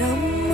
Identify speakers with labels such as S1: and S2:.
S1: Number